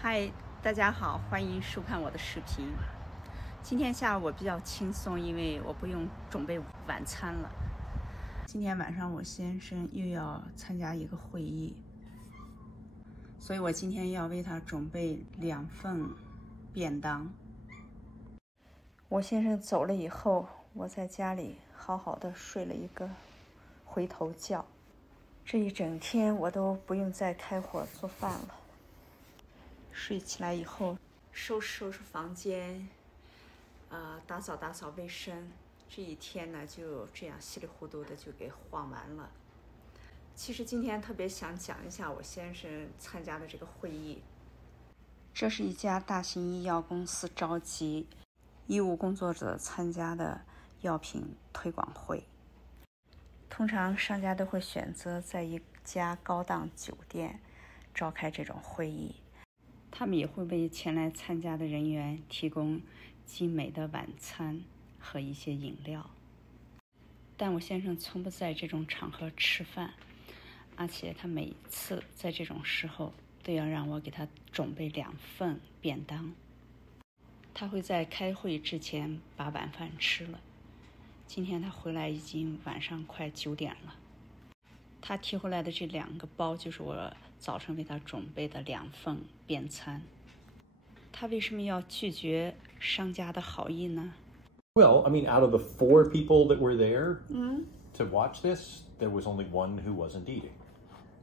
嗨，大家好，欢迎收看我的视频。今天下午我比较轻松，因为我不用准备晚餐了。今天晚上我先生又要参加一个会议，所以我今天要为他准备2份便当。我先生走了以后，我在家里好好的睡了一个回头觉。这一整天我都不用再开火做饭了。睡起来以后，收拾房间，打扫卫生，这一天呢就这样稀里糊涂的就给晃完了。其实今天特别想讲一下我先生参加的这个会议。这是一家大型医药公司召集医务工作者参加的药品推广会。通常商家都会选择在一家高档酒店召开这种会议。他们也会为前来参加的人员提供精美的晚餐和一些饮料。但我先生从不在这种场合吃饭，而且他每次在这种时候都要让我给他准备2份便当。他会在开会之前把晚饭吃了。今天他回来已经晚上快9点了。他提回来的这2个包就是我早晨为他准备的2份便餐。他为什么要拒绝商家的好意呢？ Well, I mean, out of the 4 people that were there to watch this, there was only one who wasn't eating.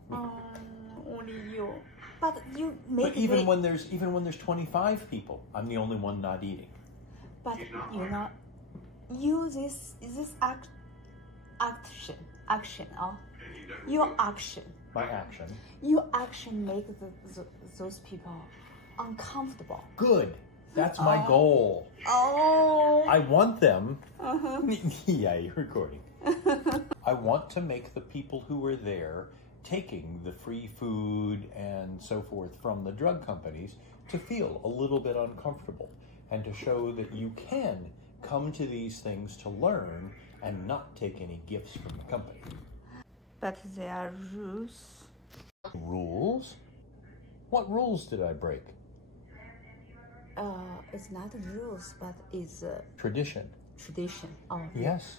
Only you. But you make But even when there's 25 people, I'm the only one not eating. But you know, you this action, your action. My action. Your action make those people uncomfortable. Good. That's my goal. Oh. I want them. Yeah, you're recording. I want to make the people who were there taking the free food and so forth from the drug companies to feel a little bit uncomfortable and to show that you can come to these things to learn and not take any gifts from the company. But there are rules. Rules? What rules did I break? It's not rules, but it's Tradition. tradition. Oh. Yes.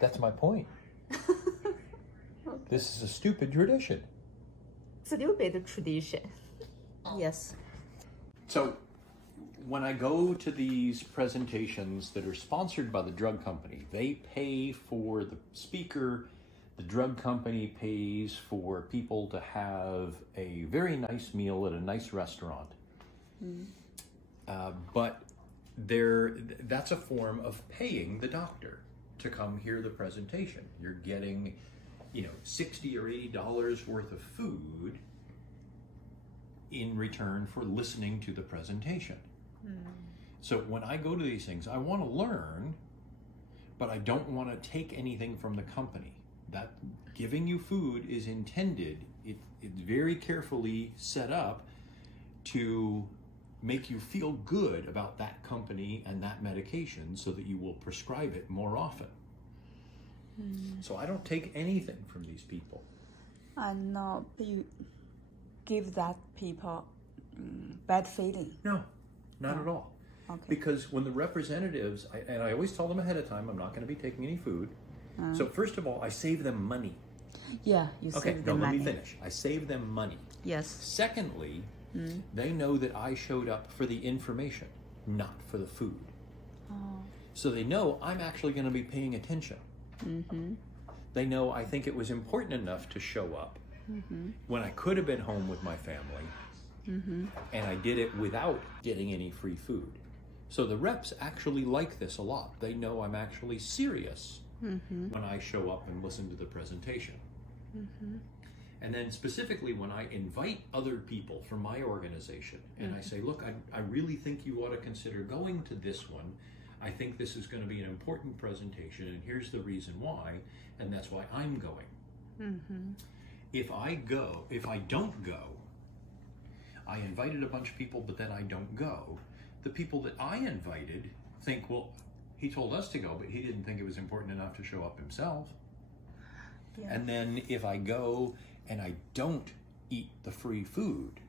That's my point. Okay. This is a stupid tradition. Stupid tradition. Yes. So, when I go to these presentations that are sponsored by the drug company, they pay for the speaker. The drug company pays for people to have a very nice meal at a nice restaurant. But that's a form of paying the doctor to come hear the presentation. You're getting, $60 or $80 worth of food in return for listening to the presentation. So when I go to these things, I want to learn, but I don't want to take anything from the company. That giving you food is intended, it's very carefully set up to make you feel good about that company and that medication so that you will prescribe it more often. So I don't take anything from these people. I know, but you give that people bad feeling. No, not at all. Okay. Because when the representatives, and I always tell them ahead of time, I'm not going to be taking any food. So first of all, I save them money. Yeah, you save them money. Let me finish. I save them money. Yes. Secondly, they know that I showed up for the information, not for the food. So they know I'm actually going to be paying attention. They know I think it was important enough to show up when I could have been home with my family, and I did it without getting any free food. So the reps actually like this a lot. They know I'm actually serious when I show up and listen to the presentation. And then specifically when I invite other people from my organization and I say, look, I really think you ought to consider going to this one. I think this is going to be an important presentation, and here's the reason why, and that's why I'm going. If I don't go, I invited a bunch of people, but then I don't go. The people that I invited think, well, he told us to go, but he didn't think it was important enough to show up himself. Yeah. And then if I go and I don't eat the free food,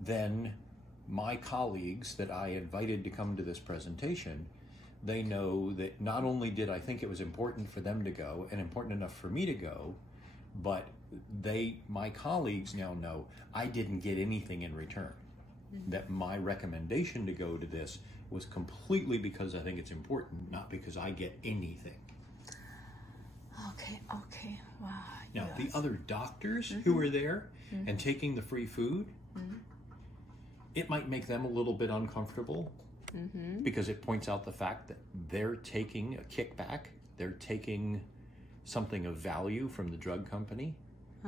then my colleagues that I invited to come to this presentation, they know that not only did I think it was important for them to go and important enough for me to go, but my colleagues now know I didn't get anything in return. That my recommendation to go to this was completely because I think it's important, not because I get anything. Okay. Wow. Now, the other doctors who are there and taking the free food, it might make them a little bit uncomfortable because it points out the fact that they're taking a kickback, they're taking something of value from the drug company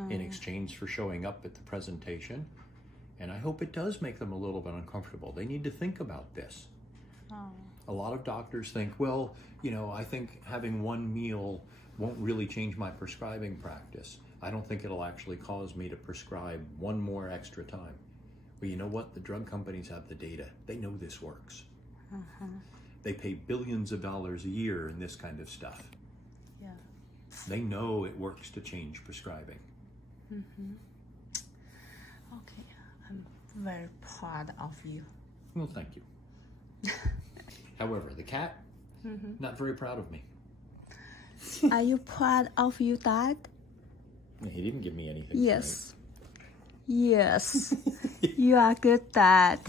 in exchange for showing up at the presentation. And I hope it does make them a little bit uncomfortable. They need to think about this. A lot of doctors think, well, I think having one meal won't really change my prescribing practice. I don't think it'll actually cause me to prescribe one more extra time. Well, you know what? The drug companies have the data. They know this works. They pay billions of dollars a year in this kind of stuff. Yeah. They know it works to change prescribing. Okay. I'm very proud of you. Well, thank you. However, the cat, not very proud of me. Are you proud of your dad? He didn't give me anything. Yes. Yes. You are a good dad.